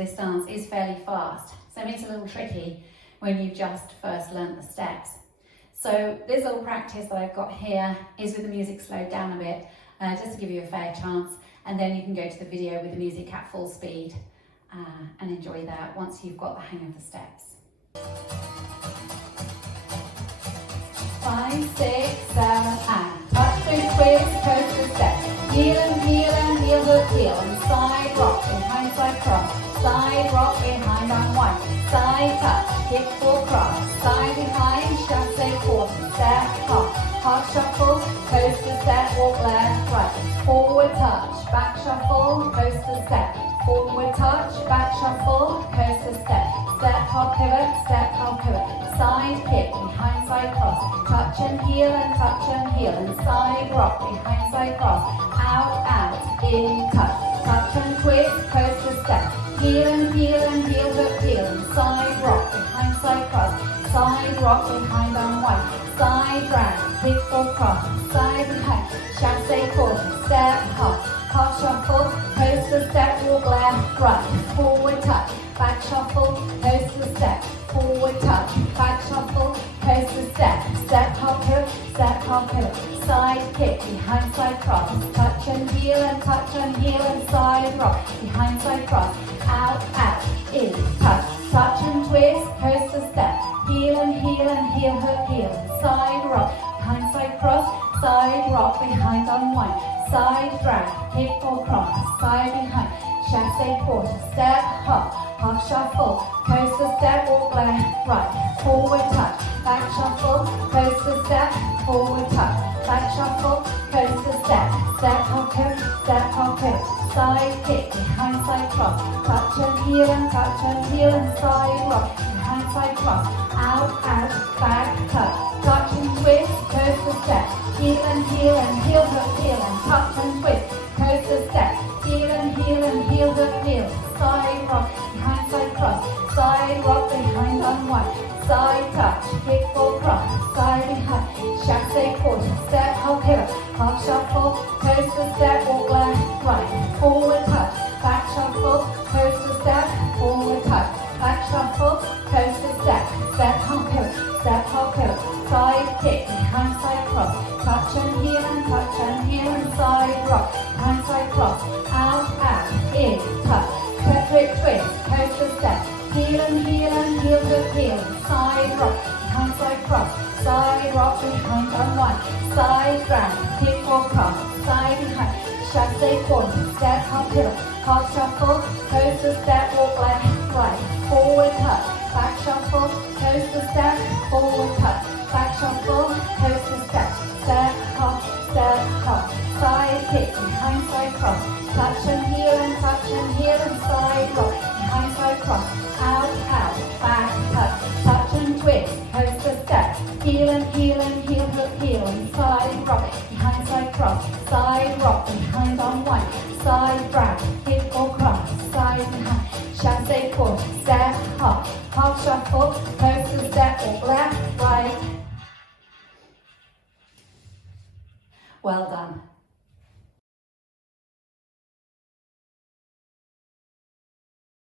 this dance is fairly fast, so it's a little tricky when you've just first learnt the steps. So this little practice that I've got here is with the music slowed down a bit, just to give you a fair chance, and then you can go to the video with the music at full speed and enjoy that once you've got the hang of the steps. 5, 6, 7, and touch, twist, twist, coast to step. Heel and heel and heel, hook, heel, and side rock, behind, side cross. Side rock, behind, unwind. Side touch, kick, full cross. Side behind, chassé, quarter, step, hop. Hop shuffle, coast to step, walk left, right. Forward touch, back shuffle, coast to step. Forward touch, back shuffle, coast to step. Step, hop, pivot, step, hop, pivot. Side kick, behind, side cross. Touch and heel and touch and heel. And side rock, behind, side cross. Out, out, in, touch. Touch and twist, coast to step. Heel and heel and heel, hook, heel. And side rock, behind, side cross. Side rock, behind, unwind. Side drag, kick, full cross. Side behind, chassé, quarter. Step, hop. Hop shuffle, coast to step, walk left, right. Forward touch, back shuffle, coast to step. Forward touch, back shuffle, coast to step. Step, hop, pivot, step, hop, pivot. Side kick, behind, side cross. Touch and heel and touch and heel and side rock. Behind, side cross. Out, out, in, touch. Touch and twist, coast to step. Heel and heel, hook, heel. Side rock, behind, side cross. Side rock, behind, unwind. Side drag, kick or cross. Side behind, chassé, quarter. Step, hop. Hop shuffle, coast to step, walk left, right. Forward touch, back shuffle, coast to step, forward touch. Back shuffle, coast to step. Step, hop, pivot, step, hop, pivot. Side kick, behind, side cross. Touch and heel and touch and heel and side rock. Behind, side cross. Out, out, back, touch. Touch and twist, coast to step. Heel and heel, hook, heel and touch and twist. Coast to step. Heel and heel, hook, heel. Side rock, behind, side cross. Side rock, behind, unwind. Side touch, kick or cross. Side behind, chassé, quarter. Step, hop, pivot. Hop shuffle, coast to step, walk left, right. Forward touch, back shuffle, coast to step, forward touch. Back shuffle, coast to step. Step, hop, pivot. Step, hop, pivot. Side kick, behind, side cross. Touch and heel and side rock. Behind, side cross. Out, out, in, touch. Twist, twist, coast to step. Heel and heel, hook, heel. Side rock, behind, side cross. Side rock, behind, unwind. Side drag, kick or cross. Side behind, chassé, quarter. Step, hop, pivot. Hop shuffle, coast to step, walk left, right. Forward touch, back shuffle, coast to step, forward touch. Back shuffle, coast to step. Step, hop, side kick, behind, side cross. Touch and heel and side rock. Behind, side cross. Out, out, back, touch. Touch and twist, coast to step. Heel and heel, hook, heel. And side rock, behind, side cross. Side rock, behind, unwind. Side drag, kick or cross. Side behind, chassé, quarter. Step, hop. Hop shuffle, coast to step, walk left, right. Well done.